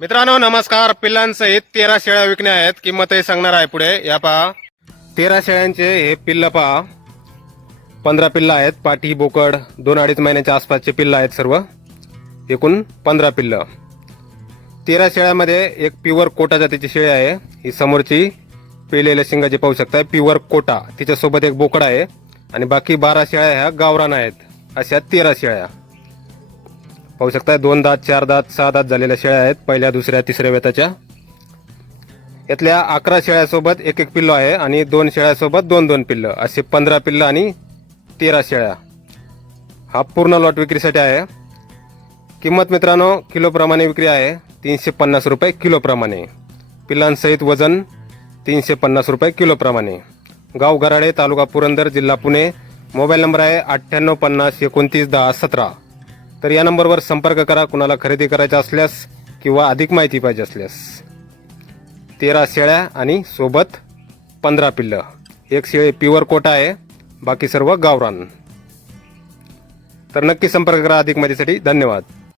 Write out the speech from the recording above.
मित्रांनो नमस्कार. पिल्लांसहित तेरा शेळ्या विकण्या आहेत. किंमतही सांगणार आहे पुढे. या पहा. तेरा शेळ्यांचे हे पिल्ल पहा. पंधरा पिल्ल आहेत. पाठी बोकड दोन अडीच महिन्याच्या आसपासचे पिल्ल आहेत सर्व. एकूण पंधरा पिल्ल. तेरा शेळ्यामध्ये एक प्युअर कोटा जातीची शेळी आहे. ही समोरची पिळलेल्या शिंगाची पाहू शकताय. प्युअर कोटा. तिच्यासोबत एक बोकड आहे. आणि बाकी बारा शेळ्या ह्या गावरान आहेत. अशा तेरा शेळ्या. पाहू शकता दोन दात चार दात सहा दात झालेल्या शेळ्या आहेत पहिल्या दुसऱ्या तिसऱ्या वेताच्या यातल्या अकरा शेळ्यासोबत एक एक पिल्लो आहे आणि दोन शेळ्यासोबत दोन दोन पिल्लं असे पंधरा पिल्लं आणि तेरा शेळ्या. हा पूर्ण लॉट विक्रीसाठी आहे. किंमत मित्रांनो किलोप्रमाणे विक्री आहे तीनशे पन्नास रुपये किलोप्रमाणे पिल्लांसहित वजन तीनशे पन्नास रुपये किलोप्रमाणे गाव गराडे तालुका पुरंदर जिल्हा पुणे. मोबाईल नंबर आहे अठ्ठ्याण्णव पन्नास एकोणतीस दहा सतरा. तर या नंबरवर संपर्क करा कुणाला खरेदी करायचा असल्यास किंवा अधिक माहिती पाहिजे असल्यास. तेरा शेळ्या आणि सोबत पंधरा पिल्लं. एक शेळी प्युअर कोटा आहे बाकी सर्व गावरान. तर नक्की संपर्क करा अधिक माहितीसाठी. धन्यवाद.